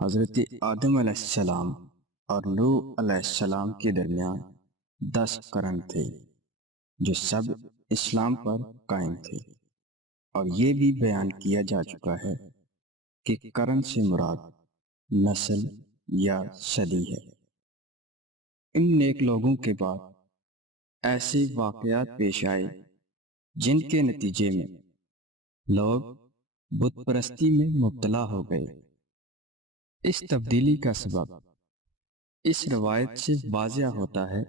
حضرت آدم علیہ السلام اور نوح علیہ السلام کے درمیان 10 قرن تھے جو سب اسلام پر قائم تھے، اور یہ بھی بیان کیا جا چکا ہے کہ قرن سے مراد نسل یا صدی ہے۔ ان نیک لوگوں کے بعد ایسے واقعات پیش آئے جن کے نتیجے میں لوگ بت پرستی میں مبتلا ہو گئے۔ اس تبدیلی کا سبب اس روایت سے واضح ہوتا ہے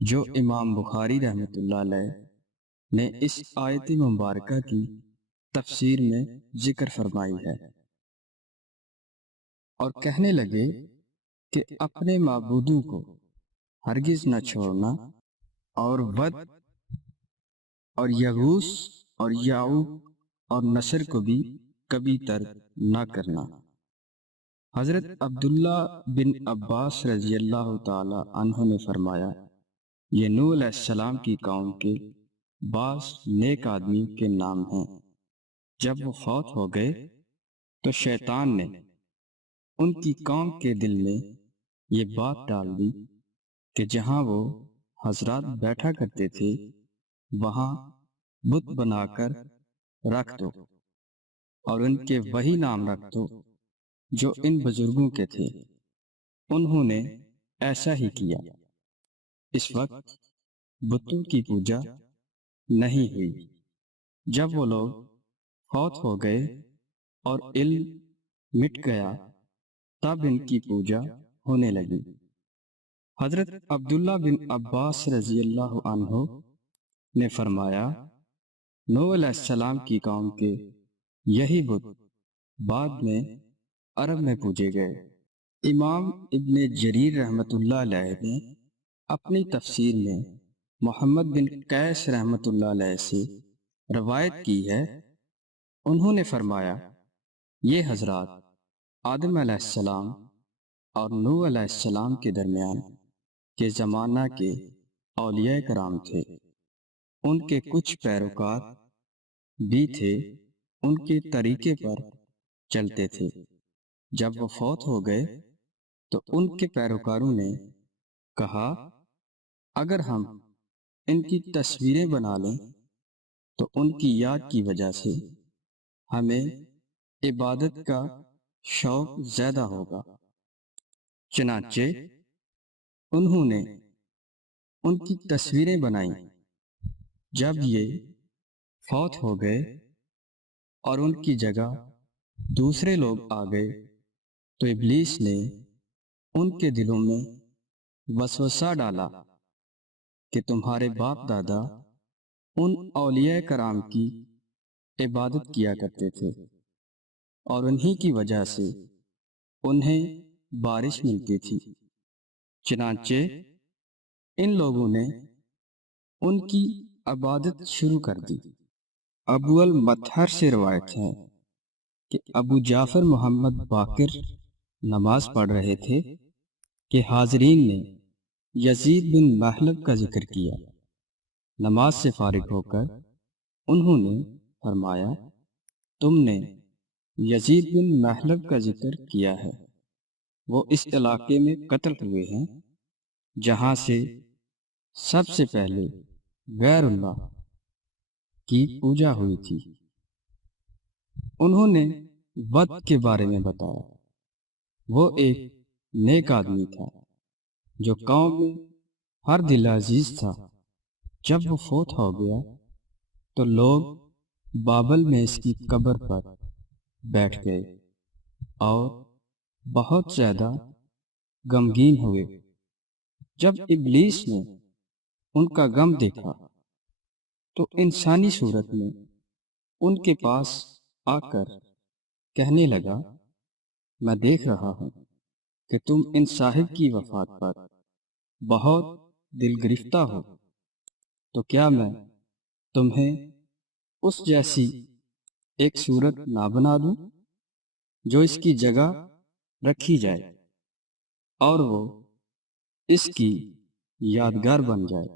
جو امام بخاری رحمۃ اللہ علیہ نے اس آیت مبارکہ کی تفسیر میں ذکر فرمائی ہے، اور کہنے لگے کہ اپنے معبودوں کو ہرگز نہ چھوڑنا، اور ود اور یغوث اور یعوق اور نصر کو بھی کبھی ترک نہ کرنا۔ حضرت عبداللہ بن عباس رضی اللہ تعالی عنہ نے فرمایا، یہ نوح علیہ السلام کی قوم کے بعض نیک آدمی کے نام ہیں۔ جب وہ فوت ہو گئے تو شیطان نے ان کی قوم کے دل میں یہ بات ڈال دی کہ جہاں وہ حضرات بیٹھا کرتے تھے وہاں بت بنا کر رکھ دو، اور ان کے وہی نام رکھ دو جو ان بزرگوں کے تھے۔ انہوں نے ایسا ہی کیا۔ اس وقت بتوں کی پوجا نہیں ہوئی۔ جب وہ لوگ فوت ہو گئے اور علم مٹ گیا تب ان کی پوجا ہونے لگی۔ حضرت عبداللہ بن عباس رضی اللہ عنہ نے فرمایا، نوح علیہ السلام کی قوم کے یہی بت بعد میں عرب میں پوجے گئے۔ امام ابن جریر رحمۃ اللہ علیہ نے اپنی تفسیر میں محمد بن قیس رحمۃ اللہ علیہ سے روایت کی ہے، انہوں نے فرمایا، یہ حضرات آدم علیہ السلام اور نوح علیہ السلام کے درمیان کے زمانہ کے اولیاء کرام تھے۔ ان کے کچھ پیروکار بھی تھے، ان کے طریقے پر چلتے تھے۔ جب وہ فوت ہو گئے تو ان کے پیروکاروں نے کہا، اگر ہم ان کی تصویریں بنا لیں تو ان کی یاد کی وجہ سے ہمیں عبادت کا شوق زیادہ ہوگا۔ چنانچہ انہوں نے ان کی تصویریں بنائیں۔ جب یہ فوت ہو گئے اور ان کی جگہ دوسرے لوگ آ گئے تو ابلیس نے ان کے دلوں میں وسوسہ ڈالا کہ تمہارے باپ دادا ان اولیاء کرام کی عبادت کیا کرتے تھے، اور انہی کی وجہ سے انہیں بارش ملتی تھی۔ چنانچہ ان لوگوں نے ان کی عبادت شروع کر دی۔ ابو المطہر سے روایت ہے کہ ابو جعفر محمد باقر نماز پڑھ رہے تھے کہ حاضرین نے یزید بن محلب کا ذکر کیا۔ نماز سے فارغ ہو کر انہوں نے فرمایا، تم نے یزید بن محلب کا ذکر کیا ہے، وہ اس علاقے میں قتل ہوئے ہیں جہاں سے سب سے پہلے غیر اللہ کی پوجا ہوئی تھی۔ انہوں نے ود کے بارے میں بتایا، وہ ایک نیک آدمی تھا جو قوم میں ہر دل عزیز تھا۔ جب وہ فوت ہو گیا تو لوگ بابل میں اس کی قبر پر بیٹھ گئے اور بہت زیادہ غمگین ہوئے۔ جب ابلیس نے ان کا غم دیکھا تو انسانی صورت میں ان کے پاس آ کر کہنے لگا، میں دیکھ رہا ہوں کہ تم ان صاحب کی وفات پر بہت دل گرفتہ ہو، تو کیا میں تمہیں اس جیسی ایک صورت نہ بنا دوں جو اس کی جگہ رکھی جائے اور وہ اس کی یادگار بن جائے؟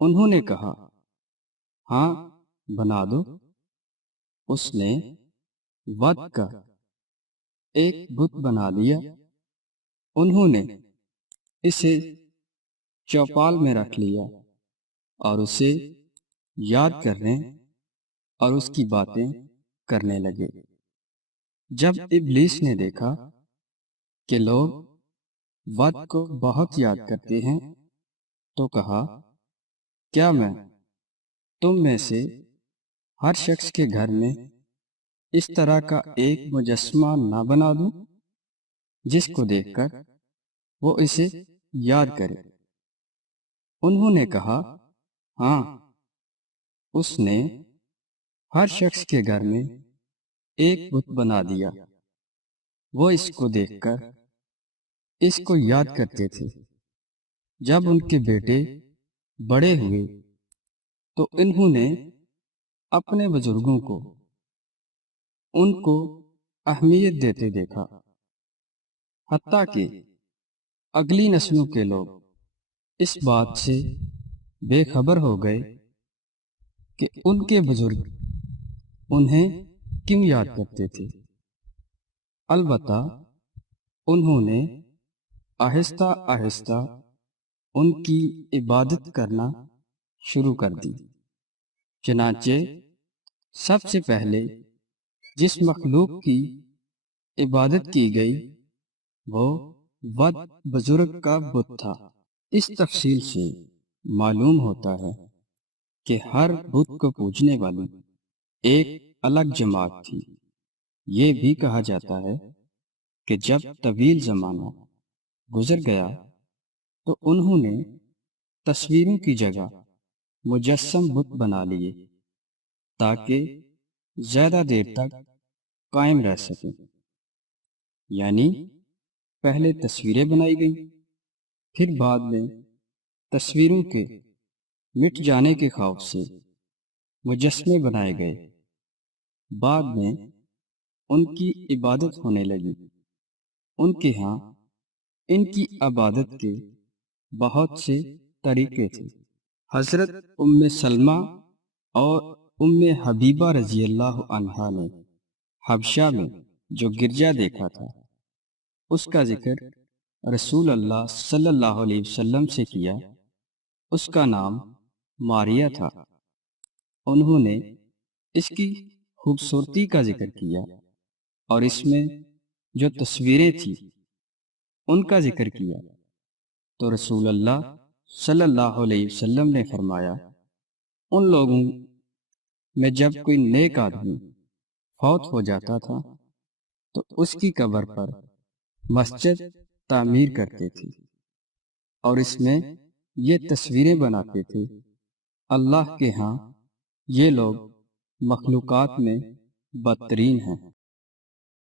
انہوں نے کہا، ہاں بنا دو۔ اس نے ود کا ایک بت بنا لیا۔ انہوں نے اسے چوپال میں رکھ لیا اور اسے یاد کرنے اور اس کی باتیں کرنے لگے۔ جب ابلیس نے دیکھا کہ لوگ وعد کو بہت یاد کرتے ہیں تو کہا، کیا میں تم میں سے ہر شخص کے گھر میں اس طرح کا ایک مجسمہ نہ بنا دوں جس کو دیکھ کر وہ اسے یاد کرے؟ انہوں نے کہا، ہاں۔ اس نے ہر شخص کے گھر میں ایک بت بنا دیا۔ وہ اس کو دیکھ کر اس کو یاد کرتے تھے۔ جب ان کے بیٹے بڑے ہوئے تو انہوں نے اپنے بزرگوں کو ان کو اہمیت دیتے دیکھا، حتیٰ کہ اگلی نسلوں کے لوگ اس بات سے بے خبر ہو گئے کہ ان کے بزرگ انہیں کیوں یاد کرتے تھے۔ البتہ انہوں نے آہستہ آہستہ ان کی عبادت کرنا شروع کر دی۔ چنانچہ سب سے پہلے جس مخلوق کی عبادت کی گئی وہ ود بزرگ کا بت تھا۔ اس تفصیل سے معلوم ہوتا ہے کہ ہر بت کو پوجنے والی ایک الگ جماعت تھی۔ یہ بھی کہا جاتا ہے کہ جب طویل زمانہ گزر گیا تو انہوں نے تصویروں کی جگہ مجسم بت بنا لیے تاکہ زیادہ دیر تک قائم رہ سکیں۔ یعنی پہلے تصویریں بنائی گئیں، پھر بعد میں تصویروں کے مٹ جانے کے خوف سے مجسمے بنائے گئے۔ بعد میں ان کی عبادت ہونے لگی۔ ان کے ہاں ان کی عبادت کے بہت سے طریقے تھے۔ حضرت ام سلمہ اور ام حبیبہ رضی اللہ عنہا نے حبشہ میں جو گرجا دیکھا تھا اس کا ذکر رسول اللہ صلی اللہ علیہ وسلم سے کیا۔ اس کا نام ماریہ تھا۔ انہوں نے اس کی خوبصورتی کا ذکر کیا اور اس میں جو تصویریں تھیں ان کا ذکر کیا تو رسول اللہ صلی اللہ علیہ وسلم نے فرمایا، ان لوگوں میں جب کوئی نیک آدمی فوت ہو جاتا تھا تو اس کی قبر پر مسجد تعمیر کرتے تھے اور اس میں یہ تصویریں بناتے تھے۔ اللہ کے ہاں یہ لوگ مخلوقات میں بدترین ہیں۔